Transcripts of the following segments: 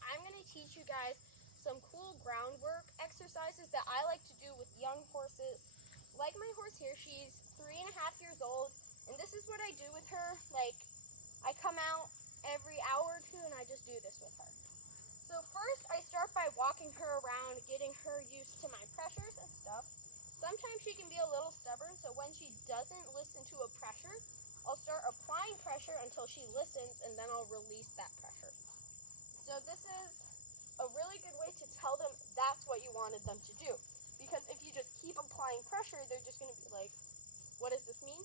I'm going to teach you guys some cool groundwork exercises that I like to do with young horses. Like my horse here, she's 3.5 years old, and this is what I do with her. Like, I come out every hour or two and I just do this with her. So first, I start by walking her around, getting her used to my pressures and stuff. Sometimes she can be a little stubborn, so when she doesn't listen to a pressure, I'll start applying pressure until she listens, and then I'll release that pressure. So this is a really good way to tell them that's what you wanted them to do. Because if you just keep applying pressure, they're just going to be like, what does this mean?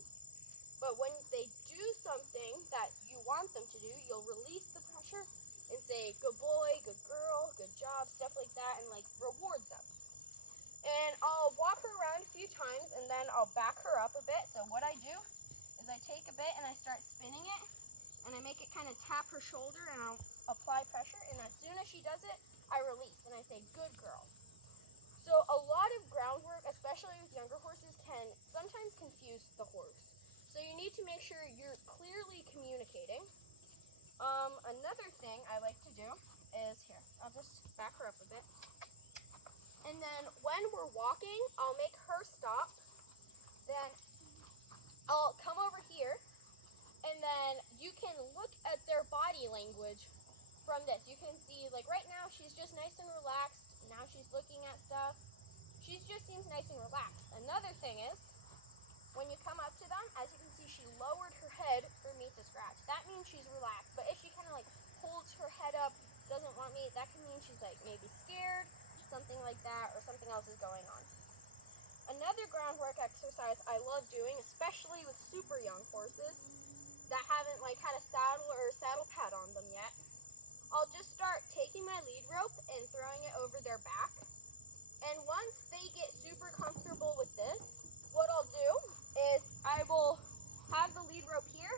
But when they do something that you want them to do, you'll release the pressure and say, good boy, good girl, good job, stuff like that, and like reward them. And I'll walk her around a few times, and then I'll back her up a bit. So what I do is I take a bit and I start spinning it, and I make it kind of tap her shoulder, and I'll apply pressure, and as soon as she does it, I release, and I say, good girl. So a lot of groundwork, especially with younger horses, can sometimes confuse the horse. So you need to make sure you're clearly communicating. Another thing I like to do is, here, I'll just back her up a bit. And then when we're walking, I'll make her stop. Then I'll come over here, and then you can look at their body language from this. You can see, like right now, she's just nice and relaxed. Now she's looking at stuff. She just seems nice and relaxed. Another thing is, when you come up to them, as you can see, she lowered her head for me to scratch. That means she's relaxed. But if she kind of like holds her head up, doesn't want me, that can mean she's like maybe scared, something like that, or something else is going on. Another groundwork exercise I love doing, especially with super young horses that haven't like had a saddle or a saddle pad on them yet, I'll just start taking my lead rope and throwing it over their back. And once they get super comfortable with this, what I'll do is I will have the lead rope here,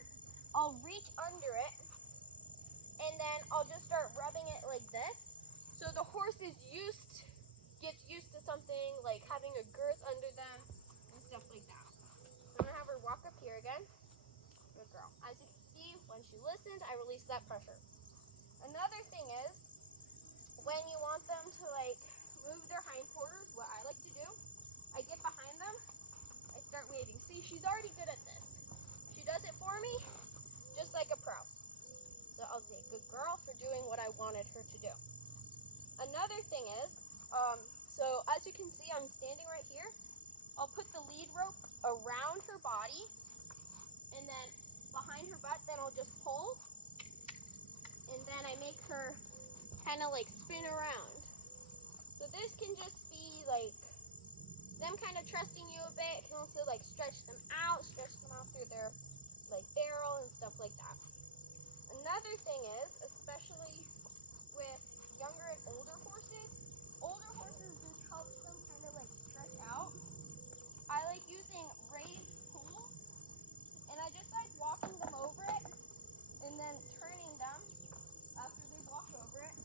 I'll reach under it, and then I'll just start rubbing it like this. So the horse gets used to something like having a girth under them and stuff like that. So I'm gonna have her walk up here again. Good girl. As you can see, when she listens, I release that pressure. Another thing is, when you want them to like move their hindquarters, what I like to do, I get behind them, I start waving. See, she's already good at this. She does it for me, just like a pro. So I'll say, good girl for doing what I wanted her to do. Another thing is, so as you can see, I'm standing right here. I'll put the lead rope around her body, and then behind her butt, then I'll just pull, and then I make her kind of like spin around. So this can just be like them kind of trusting you a bit. It can also like stretch them out through their like barrel and stuff like that. Another thing is, especially with younger and older horses just helps them kind of like stretch out. I like using raised pools, and I just like walking them over it and then turning them after they walk over it.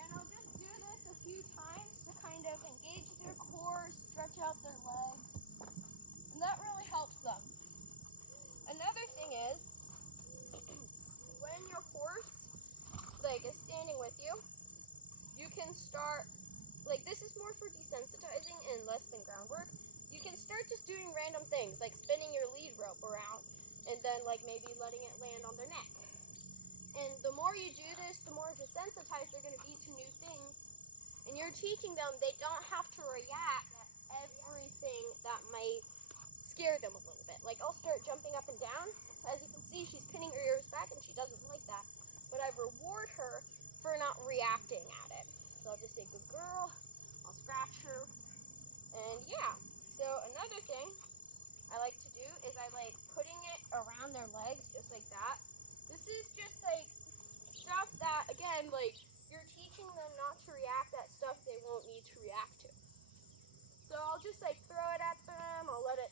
And I'll just do this a few times to kind of engage their core, stretch out their legs, and that really helps them. Another thing is, when your horse like is standing with you, you can start, like this is more for desensitizing and less than groundwork. You can start just doing random things, like spinning your lead rope around, and then like maybe letting it land on their neck. And the more you do this, the more desensitized they're going to be to new things. And you're teaching them they don't have to react at everything that might scare them a little bit. Like I'll start jumping up and down. As you can see, she's pinning her ears back and she doesn't like that. But I reward her for not reacting at it. So I'll just say, good girl. I'll scratch her. And yeah. So another thing I like to do is I like putting it around their legs just like that. This is just like stuff that, again, like you're teaching them not to react at stuff they won't need to react to. So I'll just like throw it at them. I'll let it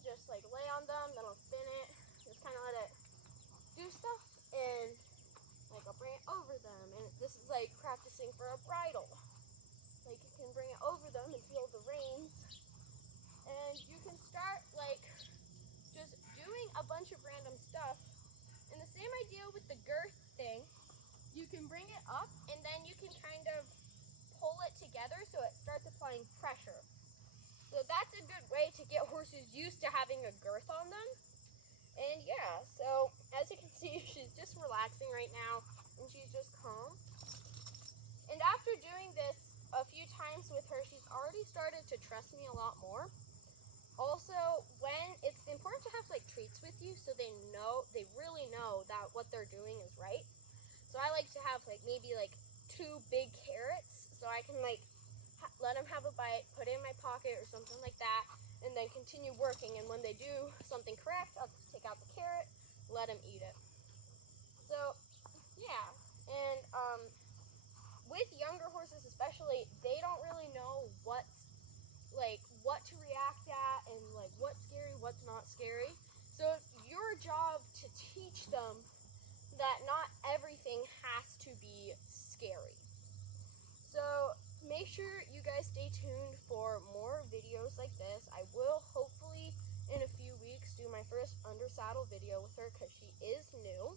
just like lay on them. Then I'll spin it. Just kind of let it do stuff. And like I'll bring it over them. And this is like practicing for a bridle. Like you can bring it over them and feel the reins. And you can start like just doing a bunch of random stuff. And the same idea with the girth thing. You can bring it up, and then you can kind of pull it together so it starts applying pressure. So that's a good way to get horses used to having a girth on them. And yeah, so as you can see, she's just relaxing right now, and she's just calm. And after doing this a few times with her, she's already started to trust me a lot more. Also, when it's important to have like treats with you so they really know that what they're doing is right. So I like to have like maybe like 2 big carrots so I can like let them have a bite, put it in my pocket or something like that, and then continue working. And when they do something correct, I'll just take out the carrot, let them eat it. So yeah, and with younger horses especially, they don't really know what to react at and like what's scary, what's not scary. So it's your job to teach them that not everything has to be scary. So make sure you guys stay tuned for more videos like this. I will hopefully in a few weeks do my first under saddle video with her because she is new.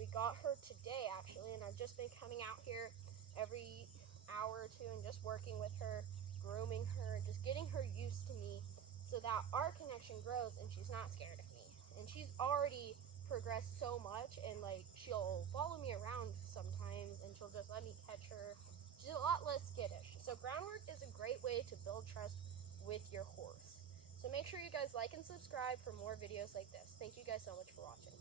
We got her today actually, and I've just been coming out here every hour or two and just working with her, grooming her, just getting her used to me so that our connection grows and she's not scared of me. And she's already progressed so much, and like she'll follow me around sometimes and she'll just let me catch her. She's a lot less skittish. So groundwork is a great way to build trust with your horse. So make sure you guys like and subscribe for more videos like this. Thank you guys so much for watching.